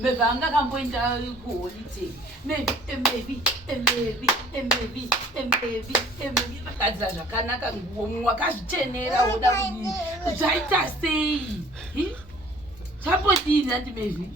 Mevanga kamboenda kuholiday. Maybe. Vakadza zvakanaka nguwo akazvitenera oda kudii. Zvaita sei? Chapodini handi maybe.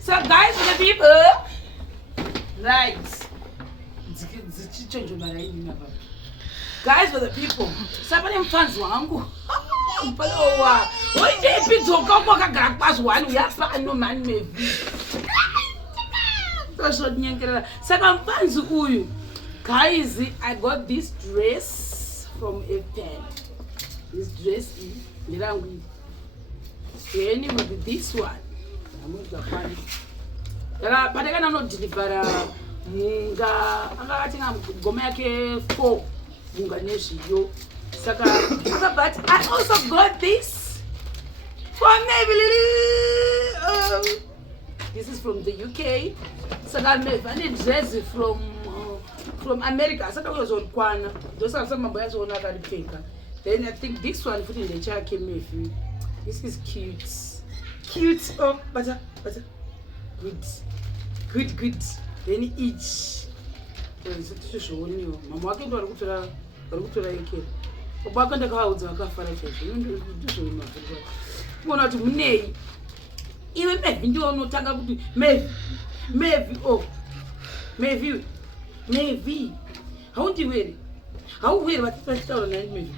So guys, for the people, right? Guys, for the people, somebody fans wangu. What did you do? Come back and grab us one. We have no man maybe. Second fans uyu. Guys, I got this dress from a pen. This dress is anyway, this one. But I cannot deliver munga. Goma yake 4 munga neshiyo. Saka, but I also got this from Mavis. This is from the UK. Saka Mavis dress from America. Saka was on Kwana. Those are some mambo yazo ona kalipeka. Then I think this one put in the chair came Mavis. This is cute. Cute. Oh, butter. Good. Then each. Mama wake ndo alikutola yake. Obakanda kaudza wakafara chezvo. Ndizvo inofuka. Kuona kuti munei. Iwe Mavis ndio unotanga kuti Mavis. Haundi were vatitaura nani Mavis.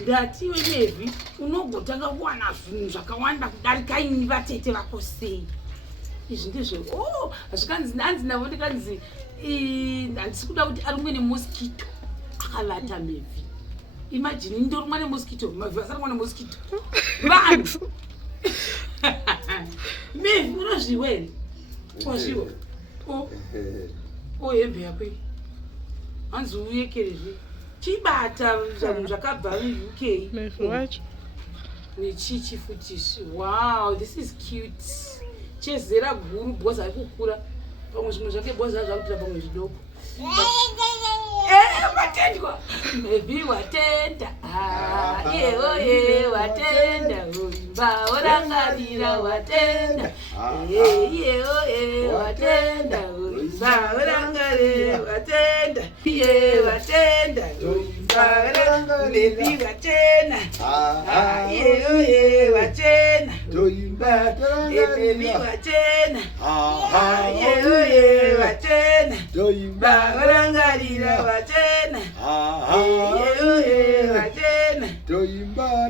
Ndati iwe Mavis unogotanga kuwana zvinhu zvakawanda kudarika ini vatete vako sei. Izvi ndizvo. Zvikanzi nanzi navo ndikanzi handisi kuda kuti ari mune mosquito akavata Mavis. Imagine ndori mwana mosquito, Mavis asari mwana mosquito. Vanhu. Mavis unozviwere. Wazviwa. Hembe yako. Hanzi uyekerezve. Chibata zvanhu zvakabva UK. Mavis wacho. Nechichi futi. Wow, this is cute. Chezera guru bhoza arikukura. Pamwe zvimwe zvake bhoza zvakutira pamwe zvidoko. Watendwa. Maybe watenda. Watenda. Baorangarira watenda. Watenda. Baorangarira watenda. Watenda. Baby watenda. Watenda. Baby watenda. Watenda. Baorangarira watenda. Watenda.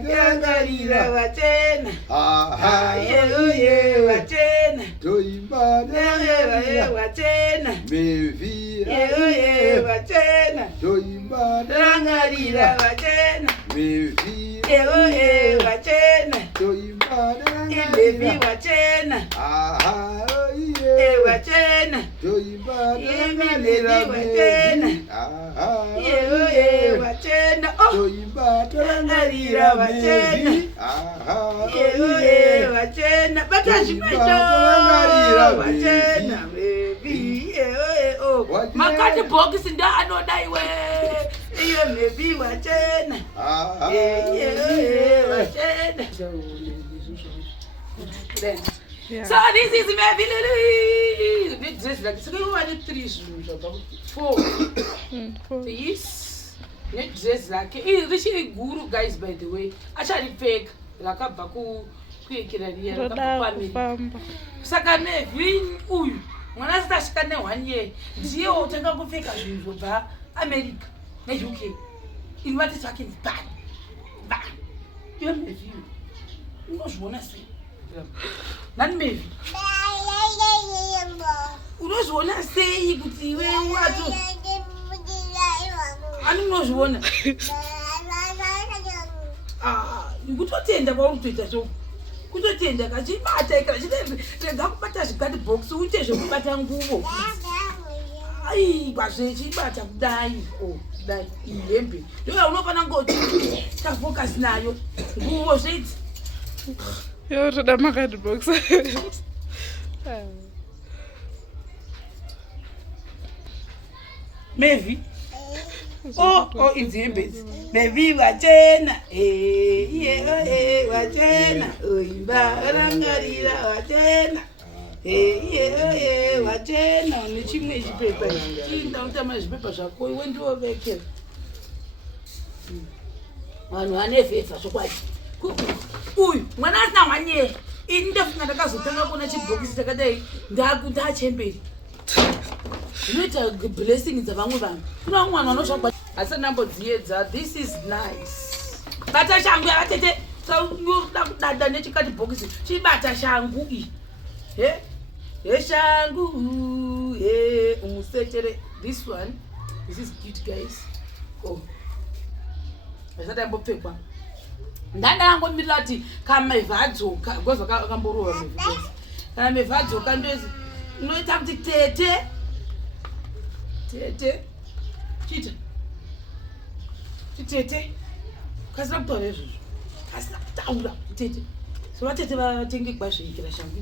Yangarira watenda. Watenda. Watenda. Mavis. Watenda. Rangarira watenda. Mavis. Watenda. Baby watenda. Watenda. Baby watenda. Watenda. Rangarira watenda. Watenda. Batashimento. Watenda. Baby. Makati box nda anoda iwe. Iwe Mavis watenda. Watenda. So this is Mavis. Big dress like so you want 3 shoes about 4. This net dress like this is guru guys by the way. Actually fake lakabva kuekeraria rakapamba. Saka Mavis uyu mwana sitashika ne 1 year. Ndiye utanga kupfeka zvinhu bva America na UK. In what is fucking bad. You Mavis. Unozviona sei? Nani Mavis? Unozviona sei kuti iwe wacho? Ani unozviona? Kutotenda kwaunitoita so. Kutotenda kachibata ikara chitenga kubata zvigadi box uite zvekubata nguvo. Ai kwazvechibata kudai kudai ihembe. Ndoya unofana ngoti ta focus nayo. Nguvo zvedzi. Yo toda makadi box. Mavis. Oh, it's hembezi. Mavis wachena. Wachena. Oimba rangarira wachena. Wachena. Nechimwe chipepa. Chinda utama zvipepa zvako wendovekera. Vanhu vane vhevha zvokwadi. Uyu mwana asina hwanyera. Ini ndafunga ndakazotanga kuona chibhokisi takadai ndachemberi. Zvinoita blessing dzavamwe vanhu. Kuna vamwe vanhu vanosvagwa asi ndambodziedza. This is nice. Bata shangu yavatete. Sauda kudada nechikati bhokisi. Chibata shangu iyi. Shangu. Umusetere. This one. This is cute, guys. Oh. Asati ambopfekwa. Ndandangomirira kuti kama mevhadzoka gozva kakamborova mevhadzoka. Kana mevhadzoka ndozi unoita kuti tete chitete kasina kutaura izvozvo. Kasina kutaura tete. So vatete vatenge gwazvikira shangu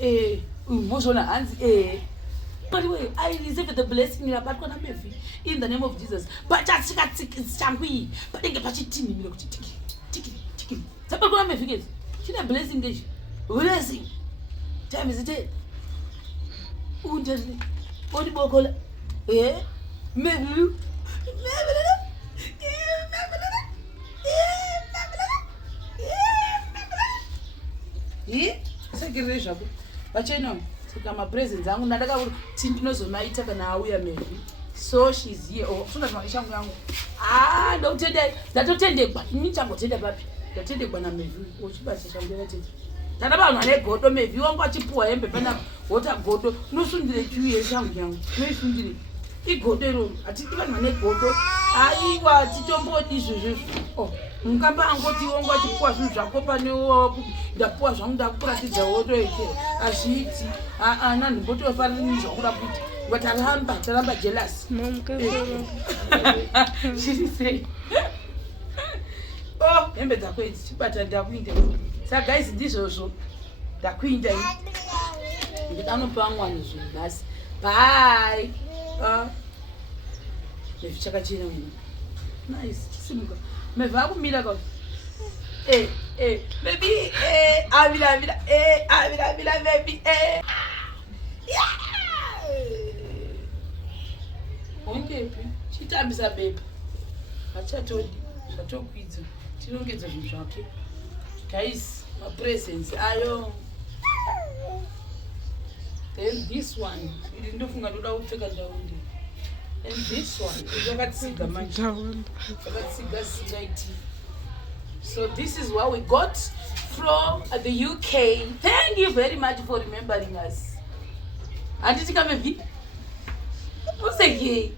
idzi. Mozona hanzi By the way, I received the blessing yabatwa naMevi in the name of Jesus. But chatsika shangu iyi patenge pachitini mira kuti tiki. Sabatwa naMevi kezi. China blessing ngechi. Blessing. Time is it? Undeli. Odi bokola. Mevi. Sekere zvako. Vachena saka mapresents angu ndandakauri kuti ndinozomaita kana auya Mevi. So she's here. Oh, sona zvanga shangu yangu. Ndotendai. Ndatotendekwa. Ini changotenda papi. Ndatendekwa naMevi. Uchibata shangu yavatete. Tana vanhu vane godo Mevi wangu achipuwa hembe pana wota godo. Unosundire chiuye shangu yangu. Unosundire. Igodo iro. Atiti vanhu vane godo. Aiwa titomboti izvozvo. Oh. Mukamba angoti wangu achipuwa zvinhu zvako pane ndapuwa zvangu ndakuratidza woto yake azviti nanhimbotofariri zvakuda kuti wataramba jealous chirisei hembe dzako idzi chibata ndakuinda saka guys ndizvozvo ndakuinda ndidanopa mwani zvinhu nhasi bye nezvichakachena wena nice chisimuka Mevi akumira kwa baby avira baby ongepi chitambisa beba achatodi zvatokwidza tinongedza zvinhu zvake guys mapresents ayo. Then this one ili ndofunga ndoda kupfeka ndaundi. And this one is yakatsiga manje. Yakatsiga sigaiti. So this is what we got from the UK. Thank you very much for remembering us. Anditi Mevi. Who's a